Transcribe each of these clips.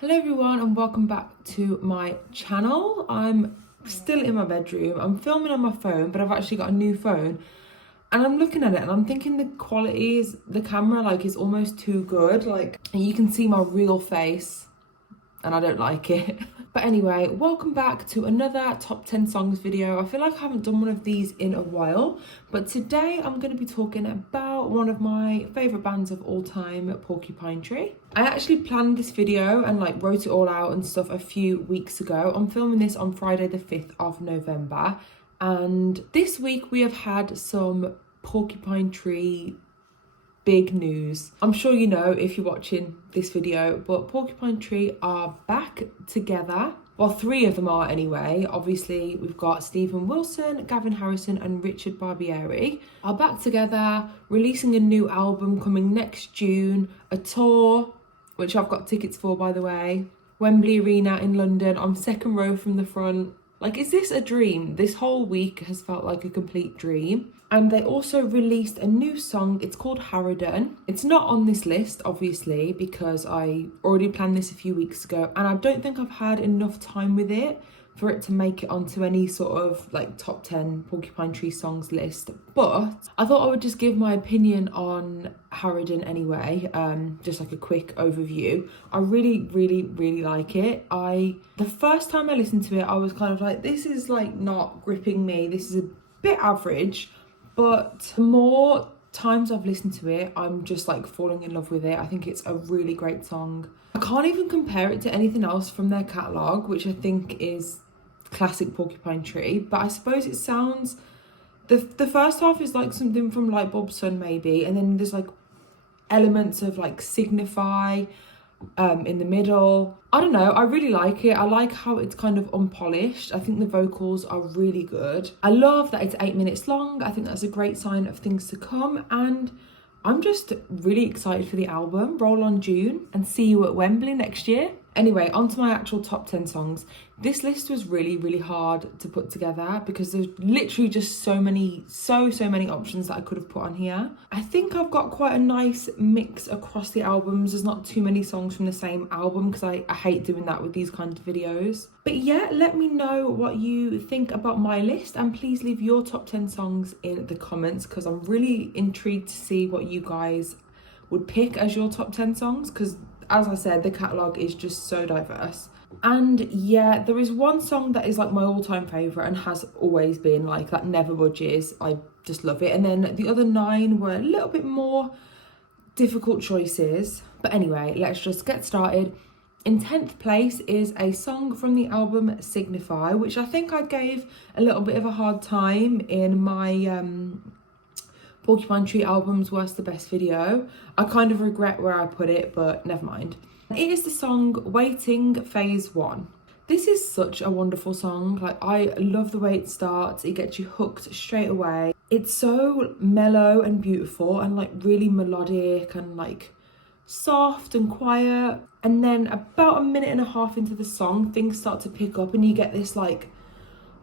Hello everyone and welcome back to my channel. I'm still in my bedroom. I'm filming on my phone, but I've actually got a new phone and I'm looking at it and I'm thinking the camera is almost too good. Like you can see my real face and I don't like it. But anyway, welcome back to another top 10 songs video. I feel like I haven't done one of these in a while, but today I'm going to be talking about one of my favourite bands of all time, Porcupine Tree. I actually planned this video and wrote it all out and stuff a few weeks ago. I'm filming this on Friday the 5th of November, and this week we have had some Porcupine Tree big news. I'm sure you know if you're watching this video, but Porcupine Tree are back together. Well, three of them are anyway. Obviously, we've got Stephen Wilson, Gavin Harrison and Richard Barbieri are back together, releasing a new album coming next June, a tour, which I've got tickets for, by the way. Wembley Arena in London. I'm second row from the front. Is this a dream? This whole week has felt like a complete dream. And they also released a new song. It's called Harridan. It's not on this list, obviously, because I already planned this a few weeks ago. And I don't think I've had enough time with it for it to make it onto any sort of top 10 Porcupine Tree songs list. But I thought I would just give my opinion on Harridan anyway. Just a quick overview. I really like it. The first time I listened to it, I was kind of like, this is not gripping me. This is a bit average. But the more times I've listened to it, I'm just falling in love with it. I think it's a really great song. I can't even compare it to anything else from their catalogue, which I think is classic Porcupine Tree. But I suppose it sounds, the first half is something from Lightbulb Sun maybe, and then there's elements of Signify in the middle. I don't know, I really like it. I like how it's kind of unpolished. I think the vocals are really good. I love that it's 8 minutes long. I think that's a great sign of things to come, and I'm just really excited for the album. Roll on June and see you at Wembley next year. Anyway, on to my actual top 10 songs. This list was really hard to put together because there's literally just so many options that I could have put on here. I think I've got quite a nice mix across the albums. There's not too many songs from the same album because I hate doing that with these kinds of videos. But yeah, let me know what you think about my list and please leave your top 10 songs in the comments because I'm really intrigued to see what you guys would pick as your top 10 songs because, as I said, the catalogue is just so diverse. And yeah, there is one song that is my all-time favourite and has always been that never budges. I just love it. And then the other 9 were a little bit more difficult choices. But anyway, let's just get started. In 10th place is a song from the album Signify, which I think I gave a little bit of a hard time in my Porcupine Tree album's Worst the Best video. I kind of regret where I put it, but never mind. It is the song Waiting Phase 1. This is such a wonderful song. I love the way it starts. It gets you hooked straight away. It's so mellow and beautiful and really melodic and soft and quiet. And then about a minute and a half into the song, things start to pick up and you get this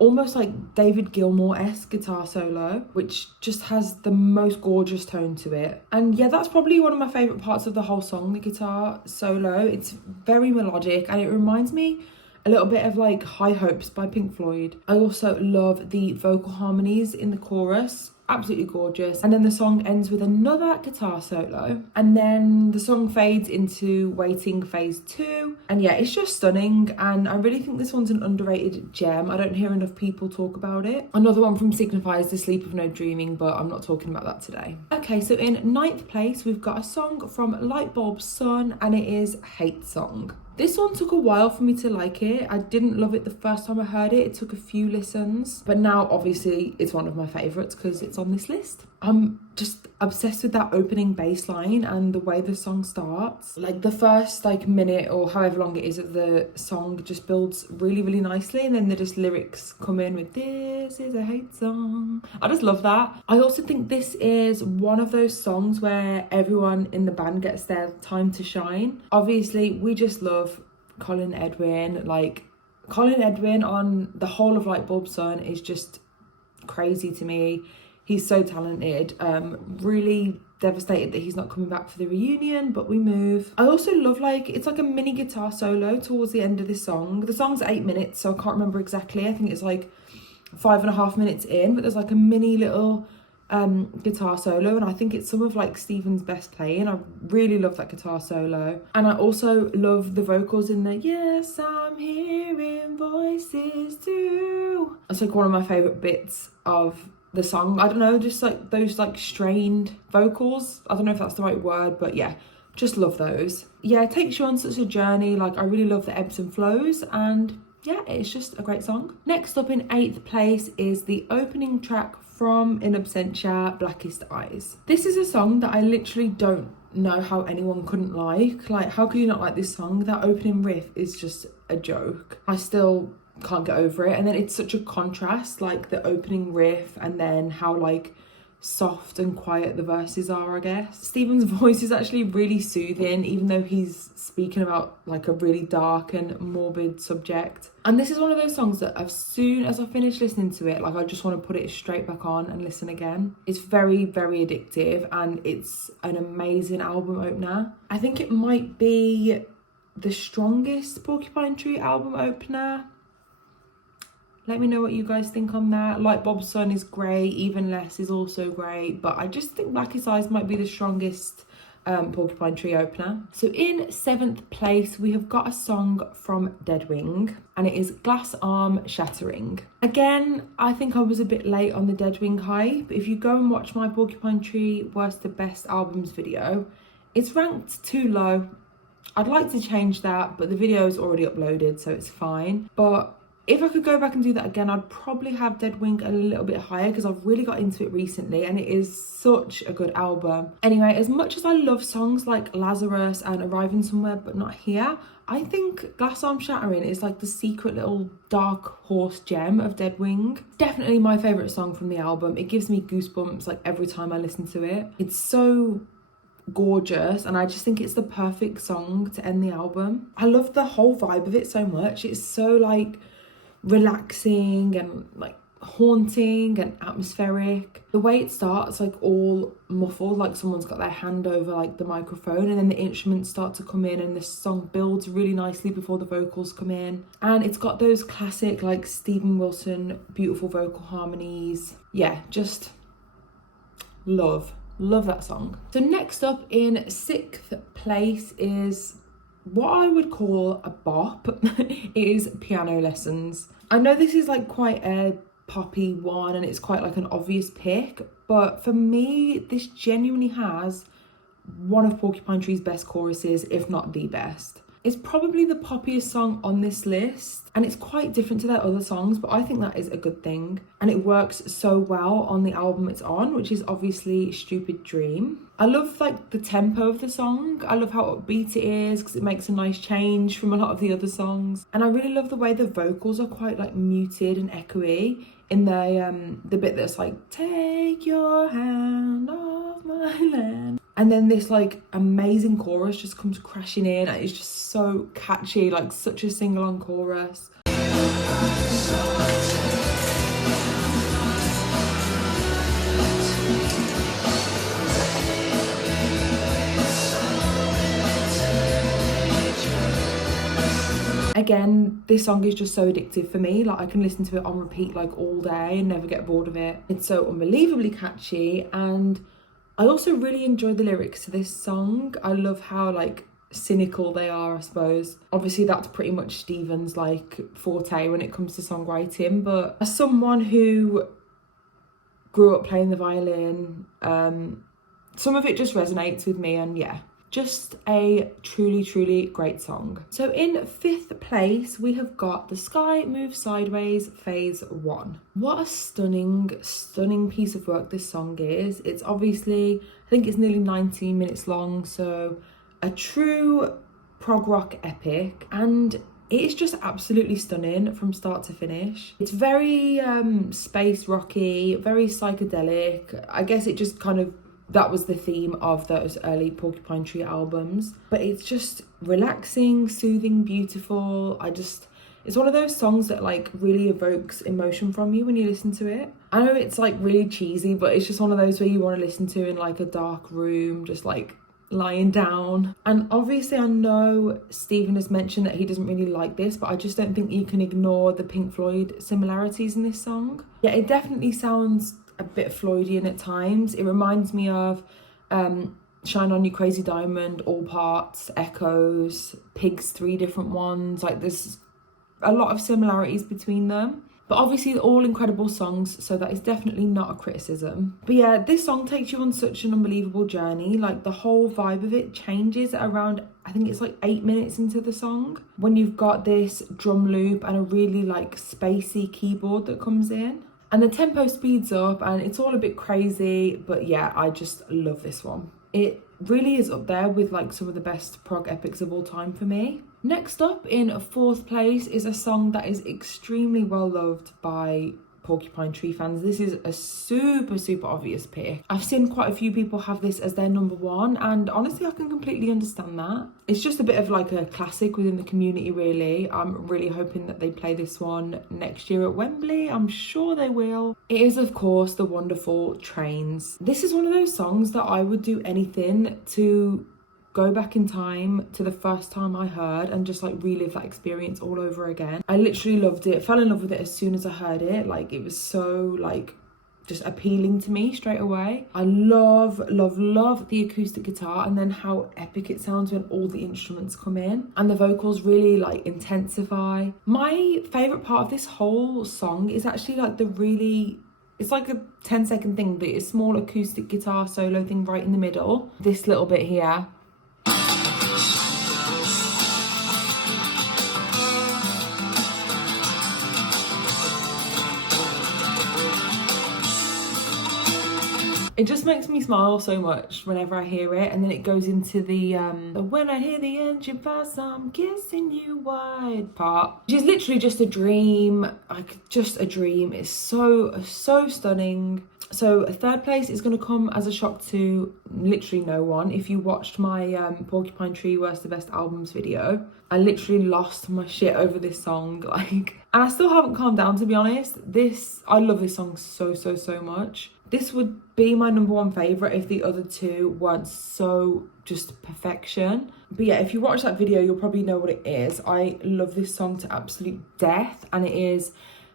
almost David Gilmour-esque guitar solo, which just has the most gorgeous tone to it. And yeah, that's probably one of my favourite parts of the whole song, the guitar solo. It's very melodic and it reminds me a little bit of High Hopes by Pink Floyd. I also love the vocal harmonies in the chorus. Absolutely gorgeous. And then the song ends with another guitar solo. And then the song fades into Waiting Phase 2. And yeah, it's just stunning. And I really think this one's an underrated gem. I don't hear enough people talk about it. Another one from Signify is The Sleep of No Dreaming, but I'm not talking about that today. Okay, so in 9th place, we've got a song from Lightbulb Sun, and it is Hate Song. This one took a while for me to like it. I didn't love it the first time I heard it. It took a few listens. But now, obviously, it's one of my favourites because it's on this list. I'm just obsessed with that opening bass line and the way the song starts. The first minute or however long it is of the song just builds really nicely, and then the just lyrics come in with "This is a hate song." I just love that. I also think this is one of those songs where everyone in the band gets their time to shine. Obviously, we just love Colin Edwin. Colin Edwin on the whole of Lightbulb Sun is just crazy to me. He's so talented. Really devastated that he's not coming back for the reunion, but we move. I also love, like, it's like a mini guitar solo towards the end of this song. The song's 8 minutes, so I can't remember exactly. I think it's like 5.5 minutes in, but there's like a mini little guitar solo, and I think it's some of like Stephen's best playing. I really love that guitar solo, and I also love the vocals in the "Yes, I'm hearing voices too." That's like one of my favorite bits of the song. I don't know, just like those like strained vocals. I don't know if that's the right word, but yeah, just love those. Yeah, it takes you on such a journey. Like, I really love the ebbs and flows, and yeah, it's just a great song. Next up in 8th place is the opening track from In Absentia, Blackest Eyes. This is a song that I literally don't know how anyone couldn't like. Like, how could you not like this song? That opening riff is just a joke. I still can't get over it. And then it's such a contrast, like the opening riff and then how like soft and quiet the verses are, I guess. Stephen's voice is actually really soothing, even though he's speaking about like a really dark and morbid subject. And this is one of those songs that as soon as I finish listening to it, like, I just want to put it straight back on and listen again. It's very, very addictive, and it's an amazing album opener. I think it might be the strongest Porcupine Tree album opener. Let me know what you guys think on that. Like Bob's Son is great, Even Less is also great, but I just think Blackest Eyes might be the strongest Porcupine Tree opener. So in 7th place, we have got a song from Deadwing, and it is Glass Arm Shattering. Again, I think I was a bit late on the Deadwing hype. If you go and watch my Porcupine Tree Worst to Best Albums video, it's ranked too low. I'd like to change that, but the video is already uploaded, so it's fine. But if I could go back and do that again, I'd probably have Deadwing a little bit higher, because I've really got into it recently and it is such a good album. Anyway, as much as I love songs like Lazarus and Arriving Somewhere But Not Here, I think Glass Arm Shattering is like the secret little dark horse gem of Deadwing. Definitely my favourite song from the album. It gives me goosebumps like every time I listen to it. It's so gorgeous, and I just think it's the perfect song to end the album. I love the whole vibe of it so much. It's so like relaxing and like haunting and atmospheric. The way it starts, like all muffled, like someone's got their hand over like the microphone, and then the instruments start to come in and the song builds really nicely before the vocals come in. And it's got those classic like Stephen Wilson beautiful vocal harmonies. Yeah, just love that song. So next up in 6th place is what I would call a bop. It is Piano Lessons. I know this is like quite a poppy one and it's quite like an obvious pick, but for me this genuinely has one of Porcupine Tree's best choruses, if not the best. It's probably the poppiest song on this list, and it's quite different to their other songs, but I think that is a good thing. And it works so well on the album it's on, which is obviously Stupid Dream. I love like the tempo of the song. I love how upbeat it is because it makes a nice change from a lot of the other songs. And I really love the way the vocals are quite like muted and echoey in the bit that's like, take your hand off my land. And then this like amazing chorus just comes crashing in and it's just so catchy, like such a sing-along chorus. Again, this song is just so addictive for me. Like I can listen to it on repeat like all day and never get bored of it. It's so unbelievably catchy, and I also really enjoy the lyrics to this song. I love how like cynical they are, I suppose. Obviously that's pretty much Stephen's like forte when it comes to songwriting, but as someone who grew up playing the violin, some of it just resonates with me, and yeah, just a truly great song. So in 5th place, we have got The Sky Moves Sideways Phase 1. What a stunning piece of work this song is. It's obviously, I think it's nearly 19 minutes long, so a true prog rock epic, and it is just absolutely stunning from start to finish. It's very space rocky, very psychedelic. I guess it just kind of, that was the theme of those early Porcupine Tree albums. But it's just relaxing, soothing, beautiful. It's It's one of those songs that like really evokes emotion from you when you listen to it. I know it's like really cheesy, but it's just one of those where you want to listen to in like a dark room, just like lying down. And obviously I know Stephen has mentioned that he doesn't really like this, but I just don't think you can ignore the Pink Floyd similarities in this song. Yeah, it definitely sounds a bit Floydian at times. It reminds me of Shine On You Crazy Diamond, All Parts, Echoes, Pigs, 3 different ones. Like there's a lot of similarities between them. But obviously they're all incredible songs, so that is definitely not a criticism. But yeah, this song takes you on such an unbelievable journey. Like the whole vibe of it changes at around, I think it's like 8 minutes into the song, when you've got this drum loop and a really like spacey keyboard that comes in. And the tempo speeds up and it's all a bit crazy. But yeah, I just love this one. It really is up there with like some of the best prog epics of all time for me. Next up in 4th place is a song that is extremely well loved by Porcupine Tree fans. This is a super obvious pick. I've seen quite a few people have this as their number 1, and honestly I can completely understand that. It's just a bit of like a classic within the community really. I'm really hoping that they play this one next year at Wembley. I'm sure they will. It is of course the wonderful Trains. This is one of those songs that I would do anything to go back in time to the first time I heard and just like relive that experience all over again. I literally loved it, fell in love with it as soon as I heard it. Like it was so like just appealing to me straight away. I love the acoustic guitar and then how epic it sounds when all the instruments come in and the vocals really like intensify. My favourite part of this whole song is actually like it's like a 10-second thing, the small acoustic guitar solo thing right in the middle. This little bit here. It just makes me smile so much whenever I hear it, and then it goes into the when I hear the engine fast, I'm kissing you wide part, which is literally just a dream, like just a dream. It's so stunning. So 3rd place is going to come as a shock to literally no one. If you watched my Porcupine Tree Worst to Best Albums video, I literally lost my shit over this song, like, and I still haven't calmed down, to be honest. I love this song so much. This would be my number 1 favourite if the other 2 weren't so just perfection. But yeah, if you watch that video, you'll probably know what it is. I love this song to absolute death, and it is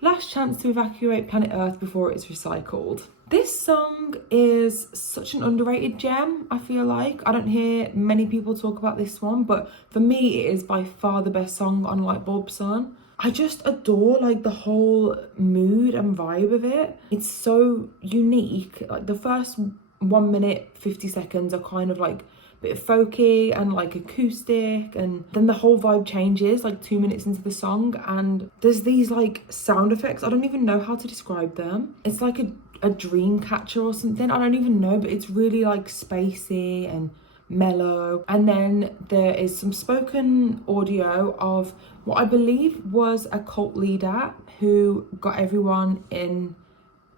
Last Chance to Evacuate Planet Earth Before It's Recycled. This song is such an underrated gem, I feel like. I don't hear many people talk about this one, but for me, it is by far the best song on Lightbulb Sun. I just adore like the whole mood and vibe of it. It's so unique. Like the first 1 minute 50 seconds are kind of like a bit folky and like acoustic, and then the whole vibe changes like 2 minutes into the song and there's these like sound effects. I don't even know how to describe them. It's like a dream catcher or something. I don't even know, but it's really like spacey and mellow. And then there is some spoken audio of what I believe was a cult leader who got everyone in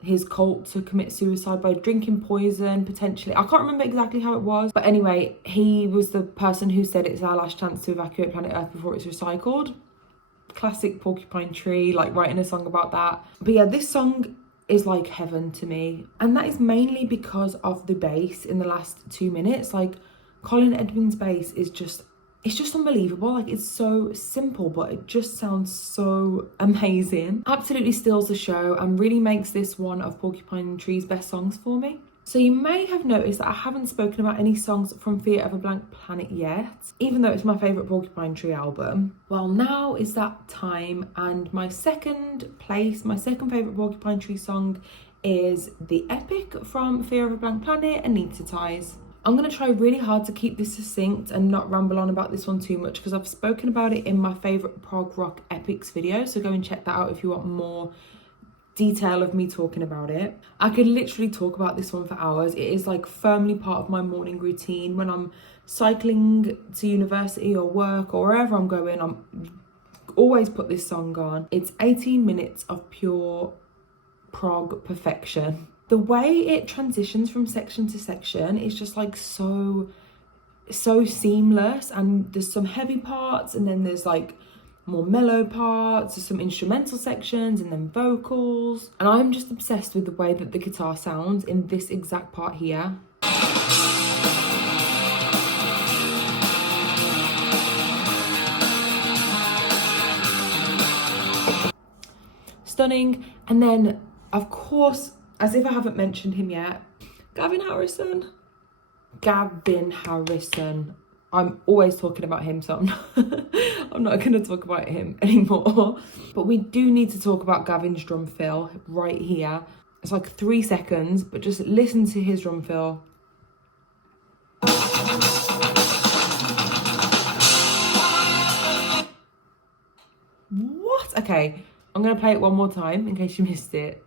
his cult to commit suicide by drinking poison, potentially. I can't remember exactly how it was, but anyway, he was the person who said it's our last chance to evacuate planet Earth before it's recycled. Classic Porcupine Tree, like writing a song about that. But yeah, this song is like heaven to me, and that is mainly because of the bass in the last 2 minutes. Like Colin Edmonds' bass is just, it's just unbelievable. Like it's so simple, but it just sounds so amazing. Absolutely steals the show and really makes this one of Porcupine Tree's best songs for me. So you may have noticed that I haven't spoken about any songs from Fear of a Blank Planet yet, even though it's my favourite Porcupine Tree album. Well, now is that time, and my second favourite Porcupine Tree song is The Epic from Fear of a Blank Planet, Anesthetise. I'm going to try really hard to keep this succinct and not ramble on about this one too much, because I've spoken about it in my favourite prog rock epics video, so go and check that out if you want more detail of me talking about it. I could literally talk about this one for hours. It is like firmly part of my morning routine. When I'm cycling to university or work or wherever I'm going, I'm always put this song on. It's 18 minutes of pure prog perfection. The way it transitions from section to section is just like so seamless, and there's some heavy parts and then there's like more mellow parts, some instrumental sections, and then vocals. And I'm just obsessed with the way that the guitar sounds in this exact part here. Stunning. And then, of course, as if I haven't mentioned him yet, Gavin Harrison. I'm always talking about him, so I'm not going to talk about him anymore. But we do need to talk about Gavin's drum fill right here. It's like 3 seconds, but just listen to his drum fill. What? Okay, I'm going to play it one more time in case you missed it.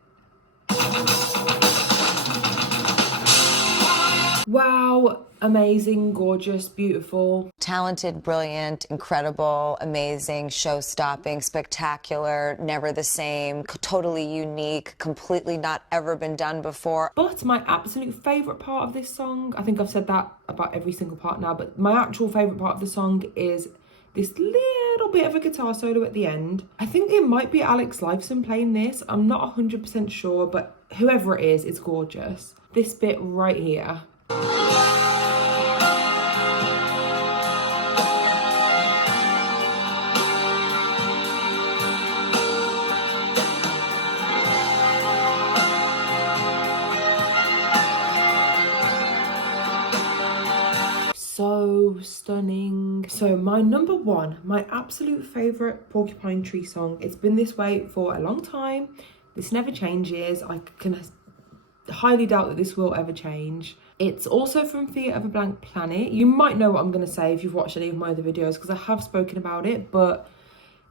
Wow, amazing, gorgeous, beautiful. Talented, brilliant, incredible, amazing, show-stopping, spectacular, never the same, totally unique, completely not ever been done before. But my absolute favourite part of this song, I think I've said that about every single part now, but my actual favourite part of the song is this little bit of a guitar solo at the end. I think it might be Alex Lifeson playing this. I'm not 100% sure, but whoever it is, it's gorgeous. This bit right here. So stunning. So my number one, my absolute favorite Porcupine Tree song. It's been this way for a long time. This never changes. I can highly doubt that this will ever change. It's also from Fear of a Blank Planet. You might know what I'm going to say if you've watched any of my other videos, because I have spoken about it, but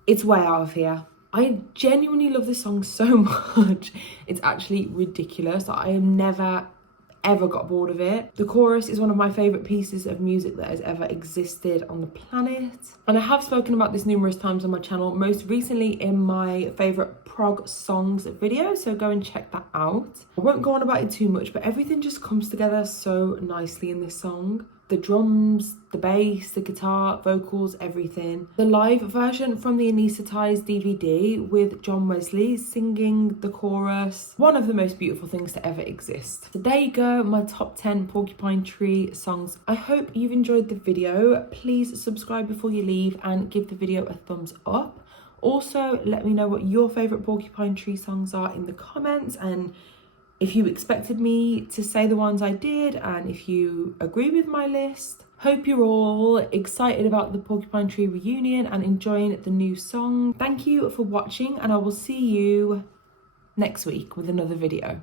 it's Way Out of Here. I genuinely love this song so much. It's actually ridiculous. I am never ever got bored of it. The chorus is one of my favourite pieces of music that has ever existed on the planet. And I have spoken about this numerous times on my channel, most recently in my favourite prog songs video, so go and check that out. I won't go on about it too much, but everything just comes together so nicely in this song. The drums, the bass, the guitar, vocals, everything. The live version from the anaesthetized DVD with John Wesley singing the chorus. One of the most beautiful things to ever exist. So there you go, my top 10 Porcupine Tree songs. I hope you've enjoyed the video. Please subscribe before you leave and give the video a thumbs up. Also, let me know what your favourite Porcupine Tree songs are in the comments, and if you expected me to say the ones I did, and if you agree with my list. Hope you're all excited about the Porcupine Tree reunion and enjoying the new song. Thank you for watching, and I will see you next week with another video.